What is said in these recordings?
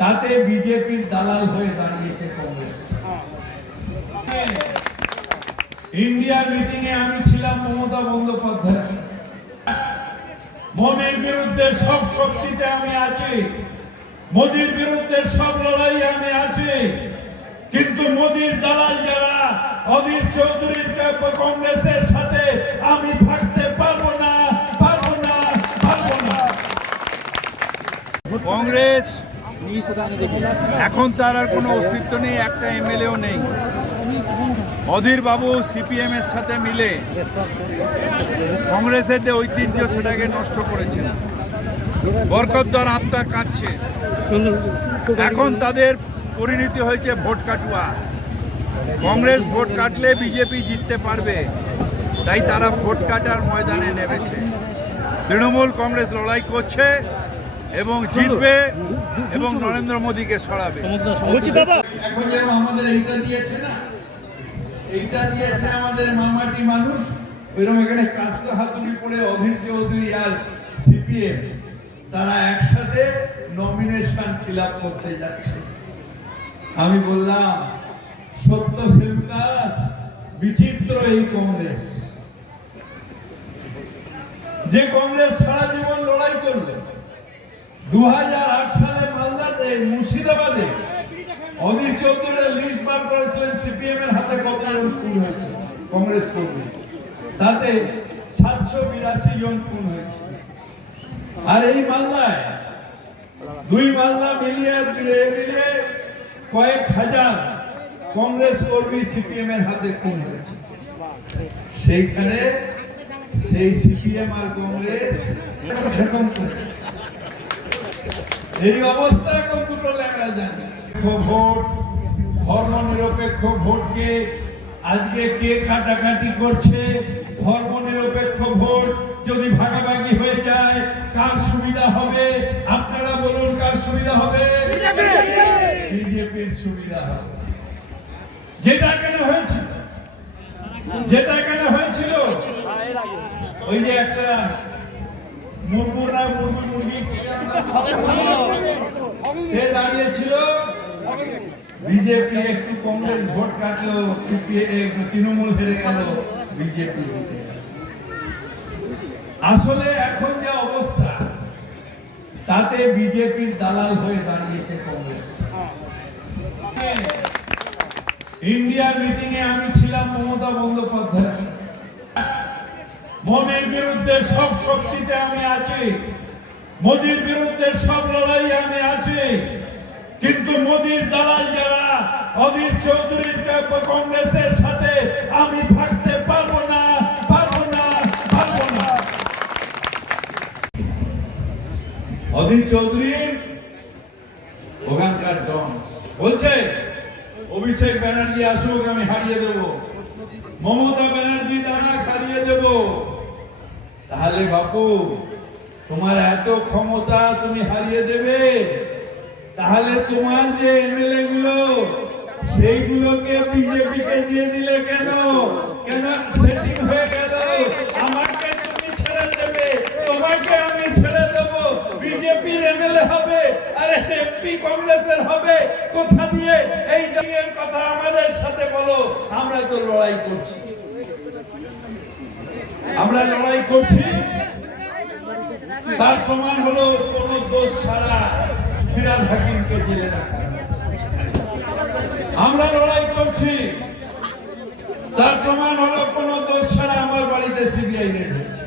তাতে বিজেপির দালাল হয়ে দাঁড়িয়েছে কংগ্রেস। ইন্ডিয়ার মিটিং এ আমি ছিলাম মমতা বন্দ্যোপাধ্যায়। মোদির বিরুদ্ধে সব শক্তিতে আমি আছি, মোদির বিরুদ্ধে সব লড়াই আমি আছি, কিন্তু মোদির দালাল যারা অধীর চৌধুরীর কংগ্রেসের সাথে আমি থাকতে পারবো না, পারবো না, পারবো না। কংগ্রেস এখন তার আর কোনো অস্তিত্ব নেই, একটা এমএলএও নেই। অধীর বাবু সিপিএম এর সাথে মিলে কংগ্রেসের যে ঐতিহ্য সেটাকে নষ্ট করেছেন। বরকতদার আত্মা কাঁদছে। এখন তাদের পরিণতি হয়েছে ভোট কাটুয়া। কংগ্রেস ভোট কাটলে বিজেপি জিততে পারবে, তাই তারা ভোট কাটার ময়দানে নেমেছে। তৃণমূল কংগ্রেস লড়াই করছে এবং জিতবে এবং নরেন্দ্র মোদীকে সরাবে। এখন যেন আমাদের এইটা দিয়েছে না, এইটা দিয়েছে আমাদের মামাটি মানুষ, ওইরকম এখানে কাস্তে হাতুড়ি পড়ে অধীর চৌধুরী আর সিপিএম তারা একসাথে নমিনেশন ফিল আপ করতে যাচ্ছে। আমি বললাম সত্য সেলুকাস, বিচিত্র এই কংগ্রেস, যে কংগ্রেস সারা জীবন লড়াই করলো। 2008 সালে মালদাতে মুর্শিদাবাদে অধীর চৌধুরী লিস্ট বার করেছিলেন সিপিএম এর হাতে কতজন খুন হয়েছে কংগ্রেস কর্মী, তাতে 782 জন খুন হয়েছে। আর এই মালদায় দুই মালদা মিলিয়ে কয়েক হাজার কংগ্রেস কর্মী সিপিএম এর হাতে খুন হয়েছে। সেইখানে সেই সিপিএম আর কংগ্রেস এই অবস্থা এখন দুটো ল্যাংড়া জানিয়েছে। ভোট, ধর্ম নিরপেক্ষ ভোটকে আজকে কে কাটাকাটি করছে। ধর্ম নিরপেক্ষ ভোট যদি ভাগাভাগি হয়ে যায় কার সুবিধা হবে? আপনারা বলুন, কার সুবিধা হবে? বিজেপির সুবিধা হবে। যেটা কেন হয়েছিল, যেটা কেন হয়েছিল, ওই যে একটা মুরগি সে দাঁড়িয়েছিল, বিজেপি একটু কংগ্রেস ভোট কাটলো, তৃণমূল হেরে গেল, বিজেপি জিতে গেল। আসলে এখন যে অবস্থা, তাতে বিজেপির দালাল হয়ে দাঁড়িয়েছে কংগ্রেস। ইন্ডিয়ার মিটিং এ আমি ছিলাম মমতা বন্দ্যোপাধ্যায়। মোদির বিরুদ্ধে সব শক্তিতে আমি আছি, মোদির বিরুদ্ধে সব লড়াই আমি আছি, কিন্তু মোদির দালাল যারা অধীর চৌধুরীর কংগ্রেসের সাথে আমি থাকতে পারবো না, পারবো না, পারবো না। অধীর চৌধুরী ওখানকার ডন বলছে অভিষেক ব্যানার্জি আসুক, আমি হারিয়ে দেব, মমতা ব্যানার্জি দাঁড়া হারিয়ে দেব। তাহলে বাপু, তোমার এত ক্ষমতা, তুমি হারিয়ে দেবে, তাহলে তোমার যে এমএলএ গুলো সেইগুলোকে বিজেপি কে দিয়ে দিলে কেন? কেন সেটিং হয়ে গেল? আমাকে তুমি ছেড়ে দেবে, তোমাকে আমি ছেড়ে দেব, বিজেপির এমএলএ হবে, আরে এমপি কংগ্রেসের হবে। কোথা দিয়ে? এই দাবির কথা আমাদের সাথে বলো। আমরা তো লড়াই করছি, আমরা লড়াই করছি। তার প্রমাণ হলো কোন দোষ ছাড়া ফিরহাদ হাকিমকে জেলে রাখা হয়েছে। আমরা লড়াই করছি, তার প্রমাণ হলো কোন দোষ ছাড়া আমার বাড়িতে সিবিআই রেড হয়েছে।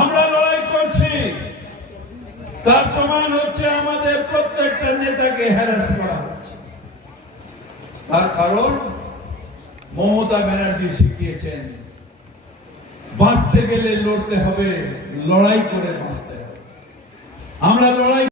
আমরা লড়াই করছি, তার প্রমাণ হচ্ছে আমাদের প্রত্যেকটা নেতাকে হ্যারাস করা হচ্ছে। তার কারণ মমতা ব্যানার্জি শিখিয়েছেন বাঁচতে গেলে লড়তে হবে, লড়াই করে বাঁচতে হবে। আমরা লড়াই